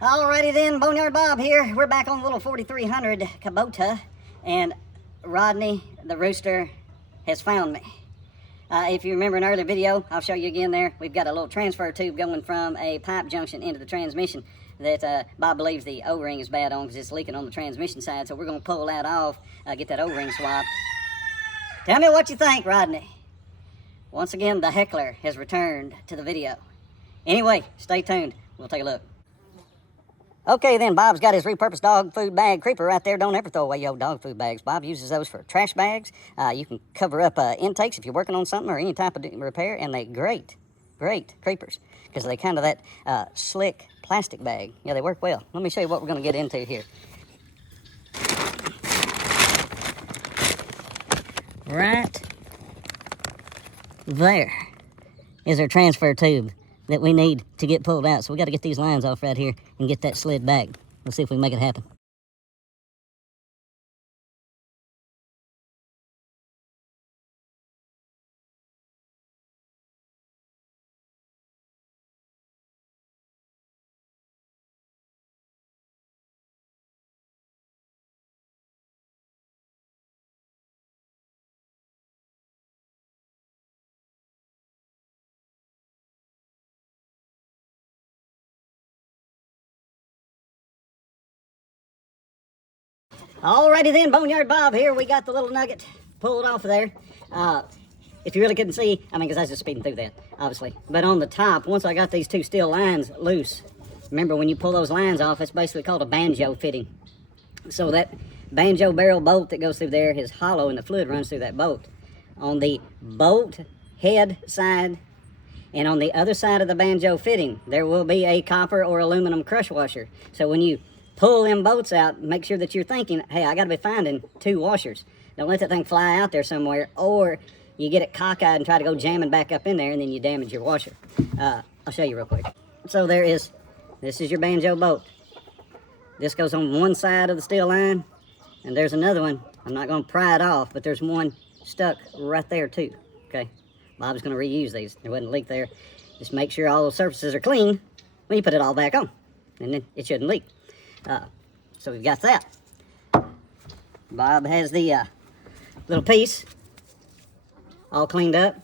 Alrighty then, Boneyard Bob here. We're back on the little 4300 Kubota, and Rodney, the rooster, has found me. If you remember an earlier video, I'll show you again there. We've got a little transfer tube going from a pipe junction into the transmission that Bob believes the O-ring is bad on because it's leaking on the transmission side. So we're going to pull that off, get that O-ring swapped. Tell me what you think, Rodney. Once again, the heckler has returned to the video. Anyway, stay tuned. We'll take a look. Okay, then Bob's got his repurposed dog food bag creeper right there. Don't ever throw away your dog food bags. Bob uses those for trash bags. You can cover up intakes if you're working on something or any type of repair, and they great creepers because they kind of that slick plastic bag. Yeah, they work well. Let me show you what we're going to get into here. Right there is our transfer tube that we need to get pulled out. So we got to get these lines off right here and get that slid back. Let's see if we can make it happen. Alrighty then, Boneyard Bob here. We got the little nugget pulled off of there. If you really couldn't see, I mean, because I was just speeding through that, obviously. But on the top, once I got these two steel lines loose, remember when you pull those lines off, it's basically called a banjo fitting. So that banjo barrel bolt that goes through there is hollow and the fluid runs through that bolt. On the bolt head side and on the other side of the banjo fitting, there will be a copper or aluminum crush washer. So when you pull them bolts out, make sure that you're thinking, hey, I got to be finding two washers. Don't let that thing fly out there somewhere, or you get it cockeyed and try to go jamming back up in there, and then you damage your washer. I'll show you real quick. So this is your banjo bolt. This goes on one side of the steel line, and there's another one. I'm not going to pry it off, but there's one stuck right there too. Okay, Bob's going to reuse these. There wasn't a leak there. Just make sure all those surfaces are clean when you put it all back on, and then it shouldn't leak. So we've got that. Bob has the little piece all cleaned up.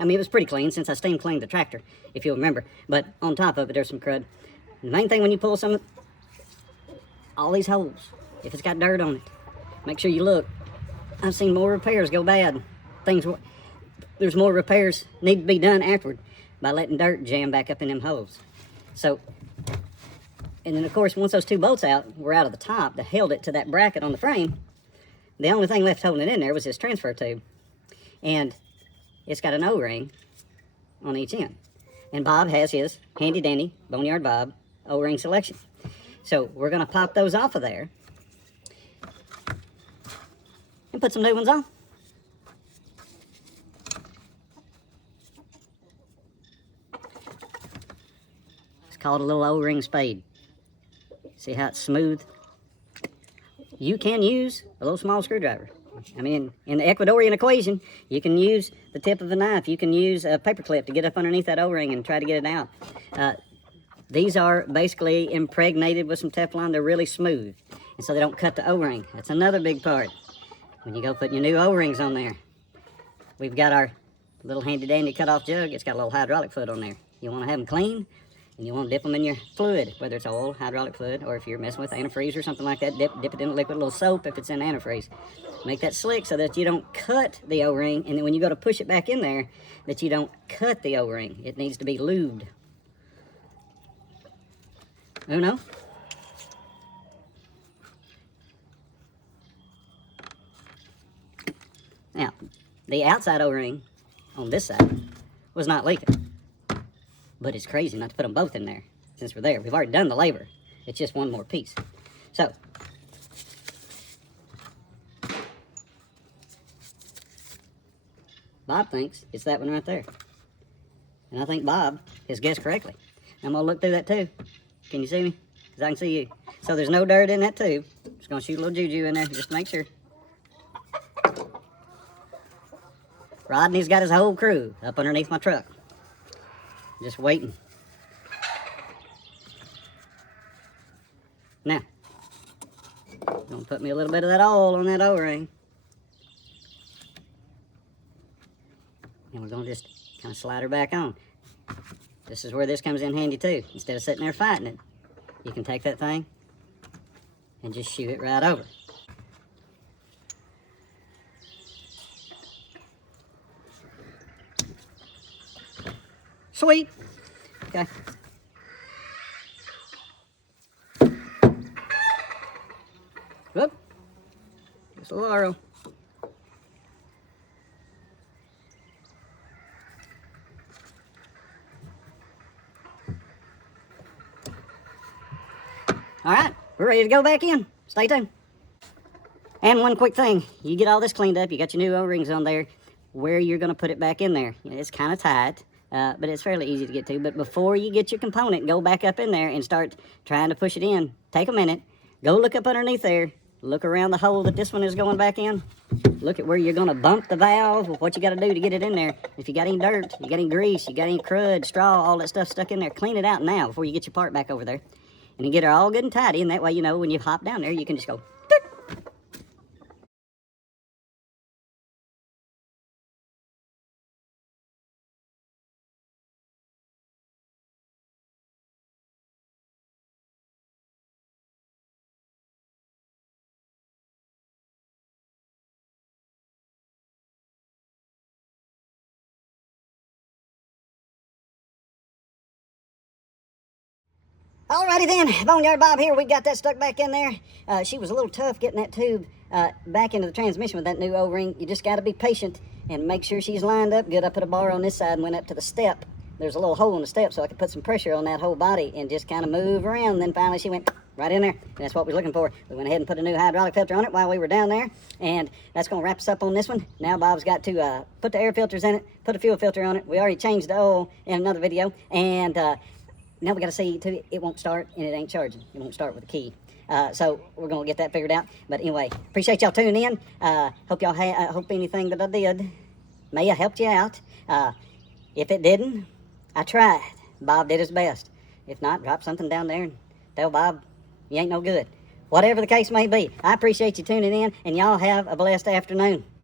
I mean, it was pretty clean since I steam cleaned the tractor, if you'll remember. But on top of it, there's some crud. The main thing when you pull all these holes, if it's got dirt on it, make sure you look. I've seen more repairs go bad. There's more repairs need to be done afterward by letting dirt jam back up in them holes. So, and then of course, once those two bolts were out of the top that held it to that bracket on the frame, the only thing left holding it in there was this transfer tube. And it's got an O-ring on each end. And Bob has his handy dandy Boneyard Bob O-ring selection. So we're going to pop those off of there and put some new ones on. It's called a little O-ring spade. See how it's smooth? You can use a little small screwdriver. I mean, in the Ecuadorian equation, you can use the tip of a knife. You can use a paper clip to get up underneath that O-ring and try to get it out. These are basically impregnated with some Teflon. They're really smooth, and so they don't cut the O-ring. That's another big part. When you go putting your new O-rings on there, we've got our little handy-dandy cut-off jug. It's got a little hydraulic fluid on there. You want to have them clean, and you want to dip them in your fluid, whether it's oil, hydraulic fluid, or if you're messing with antifreeze or something like that, dip it in a liquid, a little soap if it's in antifreeze. Make that slick so that you don't cut the O-ring, and then when you go to push it back in there, that you don't cut the O-ring. It needs to be lubed. Uno. Now, the outside O-ring on this side was not leaking. But it's crazy not to put them both in there since we're there. We've already done the labor. It's just one more piece. So, Bob thinks it's that one right there. And I think Bob has guessed correctly. I'm going to look through that too. Can you see me? Because I can see you. So there's no dirt in that tube. Just going to shoot a little juju in there just to make sure. Rodney's got his whole crew up underneath my truck. Just waiting. Now, I'm gonna put me a little bit of that oil on that O-ring. And we're gonna just kind of slide her back on. This is where this comes in handy too. Instead of sitting there fighting it, you can take that thing and just shoot it right over. Sweet. Okay. Whoop. Just a little arrow. All right, we're ready to go back in. Stay tuned. And one quick thing, you get all this cleaned up, you got your new O-rings on there, where you're gonna put it back in there. You know, it's kind of tight, but it's fairly easy to get to. But before you get your component, go back up in there and start trying to push it in. Take a minute, go look up underneath there, look around the hole that this one is going back in. Look at where you're gonna bump the valve, what you gotta do to get it in there. If you got any dirt, you got any grease, you got any crud, straw, all that stuff stuck in there, clean it out now before you get your part back over there. And you get her all good and tidy, and that way, you know, when you hop down there, you can just go, tick. Alrighty then, Boneyard Bob here. We got that stuck back in there. She was a little tough getting that tube back into the transmission with that new O-ring. You just got to be patient and make sure she's lined up good. I put a bar on this side and went up to the step. There's a little hole in the step so I could put some pressure on that whole body and just kind of move around. And then finally she went right in there. And that's what we're looking for. We went ahead and put a new hydraulic filter on it while we were down there. And that's going to wrap us up on this one. Now Bob's got to put the air filters in it, put a fuel filter on it. We already changed the oil in another video. And now we got to see to it won't start and it ain't charging. It won't start with a key. So we're gonna get that figured out. But anyway, appreciate y'all tuning in. Hope y'all hope anything that I did may have helped you out. If it didn't, I tried. Bob did his best. If not, drop something down there and tell Bob you ain't no good. Whatever the case may be, I appreciate you tuning in, and y'all have a blessed afternoon.